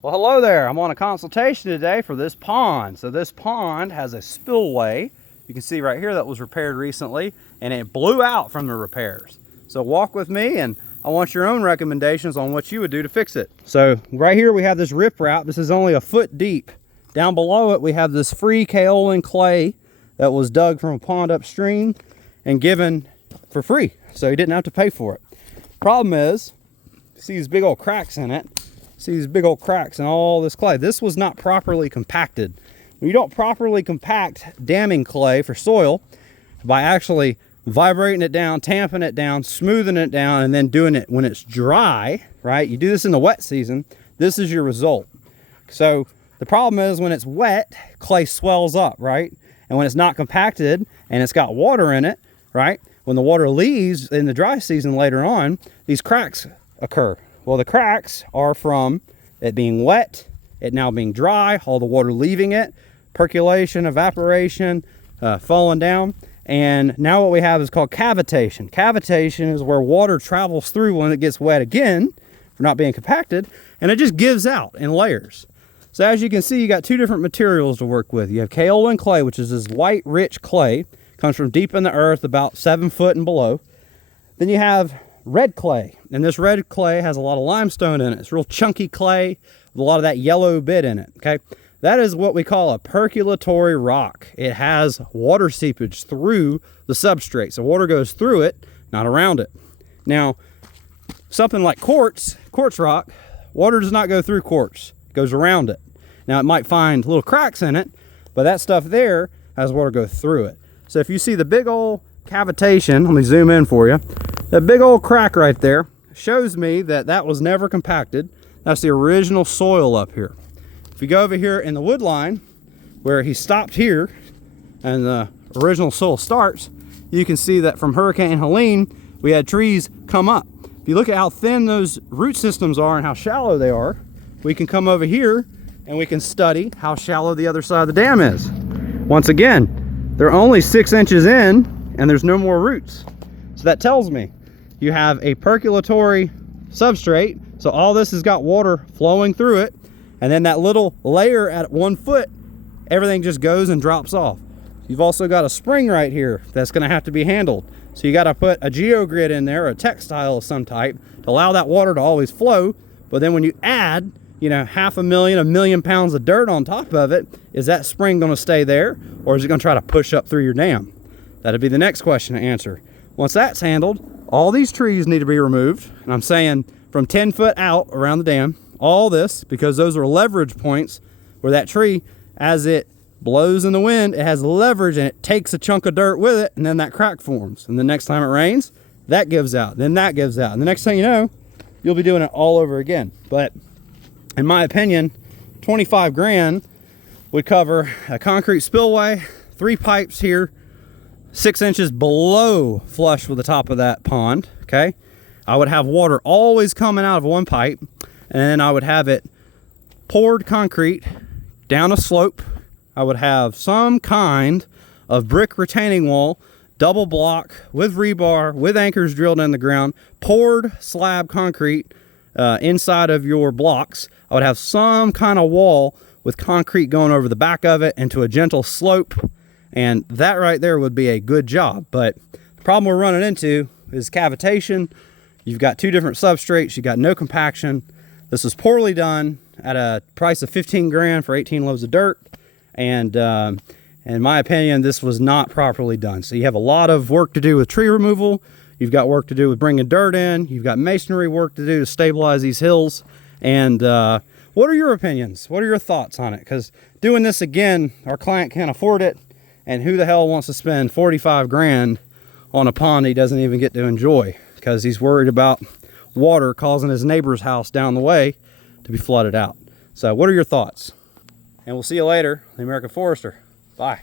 Well, hello there. I'm on a consultation today for this pond. So this pond has a spillway. You can see right here that was repaired recently, and it blew out from the repairs. So walk with me, and I want your own recommendations on what you would do to fix it. So right here we have this riprap. This is only a foot deep. Down below it we have this free kaolin clay that was dug from a pond upstream and given for free. So you didn't have to pay for it. Problem is, see these big old cracks in it. See these big old cracks in all this clay. This was not properly compacted. When you don't properly compact damming clay for soil by actually vibrating it down, tamping it down, smoothing it down, and then doing it when it's dry, right? You do this in the wet season, this is your result. So the problem is when it's wet, clay swells up, right? And when it's not compacted and it's got water in it, right? When the water leaves in the dry season later on, these cracks occur. Well, the cracks are from it being wet, it now being dry, all the water leaving it, percolation, evaporation, falling down. And now what we have is called cavitation. Cavitation is where water travels through when it gets wet again, for not being compacted, and it just gives out in layers. So as you can see, you got two different materials to work with. You have kaolin clay, which is this white, rich clay, comes from deep in the earth, about 7 foot and below. Then you have red clay, and this red clay has a lot of limestone in it. It's real chunky clay with a lot of that yellow bit in it. Okay, that is what we call a percolatory rock. It has water seepage through the substrate, so water goes through it, not around it. Now something like quartz rock, water does not go through quartz, it goes around it. Now it might find little cracks in it, but that stuff there has water go through it. So if you see the big old cavitation, let me zoom in for you. That big old crack right there shows me that that was never compacted. That's the original soil up here. If you go over here in the wood line where he stopped here and the original soil starts, you can see that from Hurricane Helene we had trees come up. If you look at how thin those root systems are and how shallow they are, we can come over here and we can study how shallow the other side of the dam is. Once again, they're only 6 inches in and there's no more roots. So that tells me you have a percolatory substrate, so all this has got water flowing through it, and then that little layer at 1 foot, everything just goes and drops off. You've also got a spring right here that's going to have to be handled, so you got to put a geogrid in there, or a textile of some type, to allow that water to always flow. But then when you add, you know, 500,000, 1,000,000 pounds of dirt on top of it, is that spring going to stay there, or is it going to try to push up through your dam? That'd be the next question to answer. Once that's handled, all these trees need to be removed, and I'm saying from 10 foot out around the dam, all this, because those are leverage points where that tree, as it blows in the wind, it has leverage and it takes a chunk of dirt with it, and then that crack forms. And the next time it rains, that gives out, then that gives out. And the next thing you know, you'll be doing it all over again. But in my opinion, 25 grand would cover a concrete spillway, 3 pipes here, 6 inches below flush with the top of that pond. Okay, I would have water always coming out of one pipe, and then I would have it poured concrete down a slope. I would have some kind of brick retaining wall, double block with rebar, with anchors drilled in the ground, poured slab concrete inside of your blocks. I would have some kind of wall with concrete going over the back of it into a gentle slope. And that right there would be a good job. But the problem we're running into is cavitation. You've got 2 different substrates. You got no compaction. This was poorly done at a price of 15 grand for 18 loads of dirt. And in my opinion, this was not properly done. So you have a lot of work to do with tree removal. You've got work to do with bringing dirt in. You've got masonry work to do to stabilize these hills. And what are your opinions? What are your thoughts on it? Because doing this again, our client can't afford it. And who the hell wants to spend 45 grand on a pond he doesn't even get to enjoy because he's worried about water causing his neighbor's house down the way to be flooded out? So what are your thoughts? And we'll see you later, the American Forester. Bye.